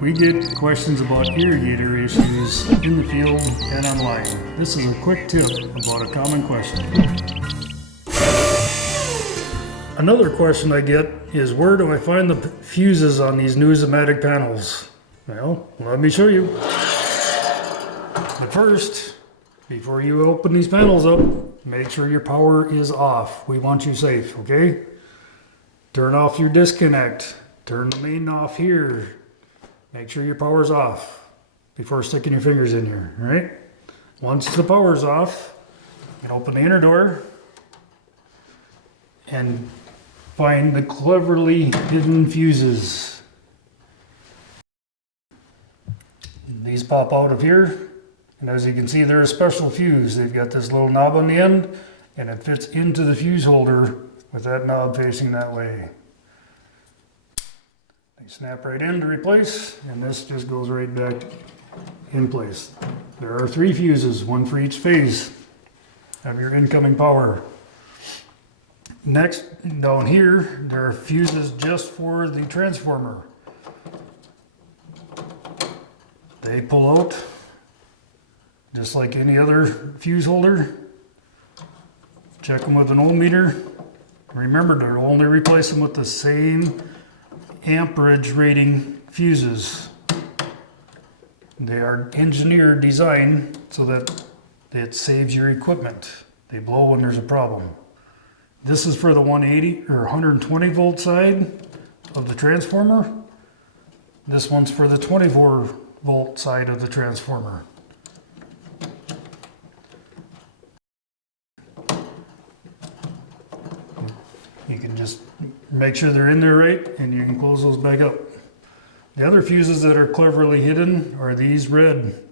We get questions about irrigator issues in the field and online. This is a quick tip about a common question. Another question I get is, where do I find the fuses on these pneumatic panels? Well, let me show you. But first, before you open these panels up, make sure your power is off. We want you safe, okay? Turn off your disconnect. Turn the main off here. Make sure your power's off before sticking your fingers in here, all right? Once the power's off, you can open the inner door and find the cleverly hidden fuses. These pop out of here, and as you can see, they're a special fuse. They've got this little knob on the end, and it fits into the fuse holder with that knob facing that way. They snap right in to replace, and this just goes right back in place. There are 3 fuses, one for each phase of your incoming power. Next, down here, there are fuses just for the transformer. They pull out just like any other fuse holder. Check them with an ohm meter. Remember to only replace them with the same amperage rating fuses. They are engineered, designed so that it saves your equipment. They blow when there's a problem. This is for the 180 or 120 volt side of the transformer. This one's for the 24 volt side of the transformer. You can just make sure they're in there right, and you can close those back up. The other fuses that are cleverly hidden are these red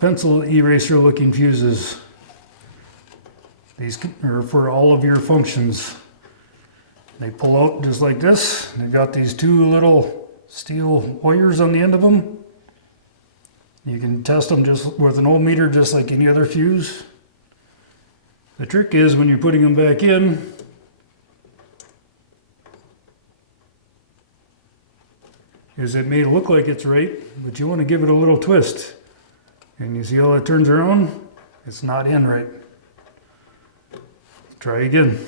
pencil eraser looking fuses. These are for all of your functions. They pull out just like this. They've got these 2 little steel wires on the end of them. You can test them just with an ohm meter, just like any other fuse. The trick is, when you're putting them back in, is it may look like it's right, but you want to give it a little twist. And you see how it turns around? It's not in right. Try again.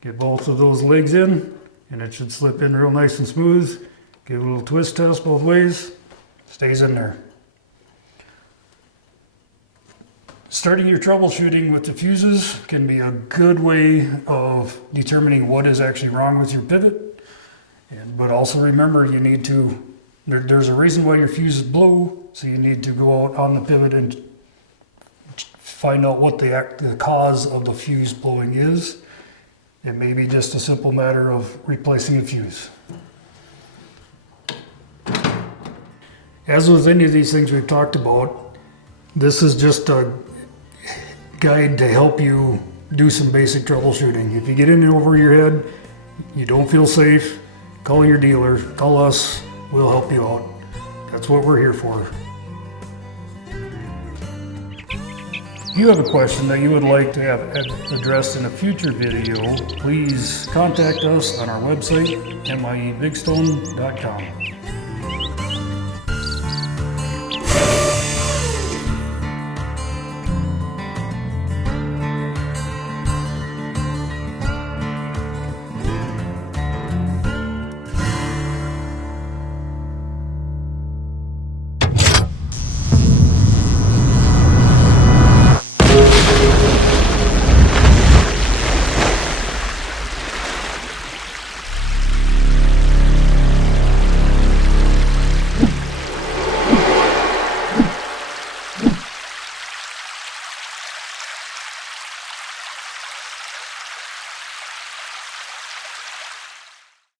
Get both of those legs in, and it should slip in real nice and smooth. Give it a little twist test both ways. Stays in there. Starting your troubleshooting with the fuses can be a good way of determining what is actually wrong with your pivot. But also remember, you need to, there's a reason why your fuse is blue, so you need to go out on the pivot and find out what the cause of the fuse blowing is. It may be just a simple matter of replacing a fuse. As with any of these things we've talked about, this is just a guide to help you do some basic troubleshooting. If you get in over your head, you don't feel safe, call your dealer, call us, we'll help you out. That's what we're here for. If you have a question that you would like to have addressed in a future video, please contact us on our website, miebigstone.com.